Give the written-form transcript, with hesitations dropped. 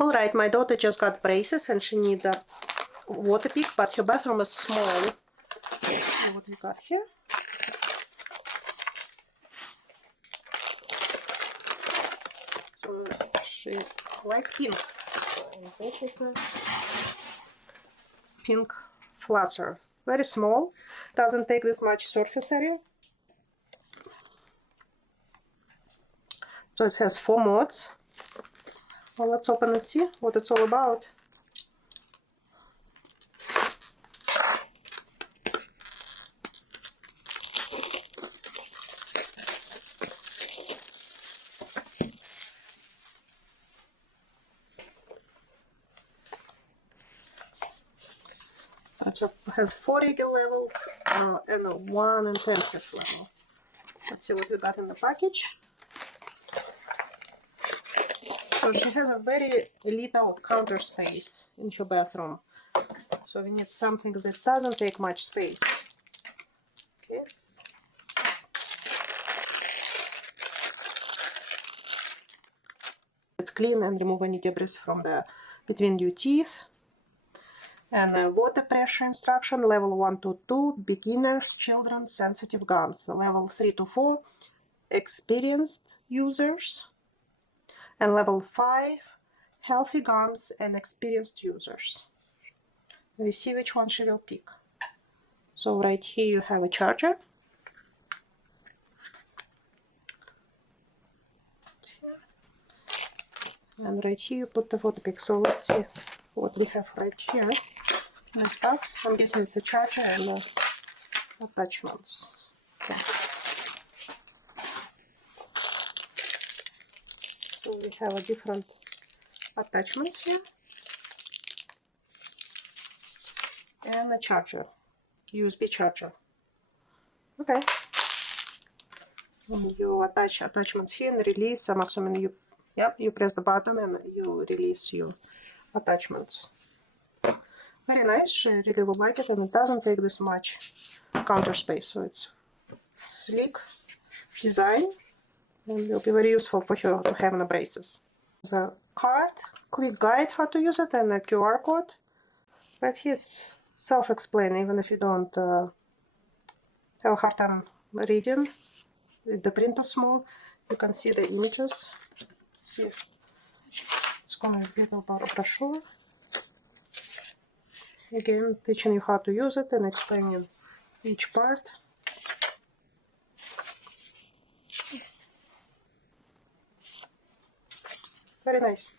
Alright, my daughter just got braces and she needs a water pick, but her bathroom is small. So what we got here? So she likes pink. So this is a pink flosser. Very small, doesn't take this much surface area. So it has 4 modes. Well, let's open and see what it's all about. So it has 4 regular levels and 1 intensive level. Let's see what we got in the package. So she has a very little counter space in her bathroom. So we need something that doesn't take much space. Okay. Let's clean and remove any debris from the between your teeth. And water pressure instruction, level 1 to 2, beginners, children, sensitive gums. Level 3 to 4, experienced users. And level 5, healthy gums and experienced users. We see which one she will pick. So right here you have a charger. And right here you put the water pick. So let's see what we have right here. This box, I'm guessing it's a charger and attachments. Okay. So we have a different attachments here. And a charger, USB charger. Okay. And you attach attachments here and release. I'm assuming you press the button and you release your attachments. Very nice, she really would like it, and it doesn't take this much counter space, so it's sleek design and will be very useful for her to have in the braces. The card, quick guide how to use it, and a QR code. Right here it's self-explaining, even if you don't have a hard time reading. If the print is small, you can see the images. See, it's going to be a little brochure. Again, teaching you how to use it and explaining each part. Very nice.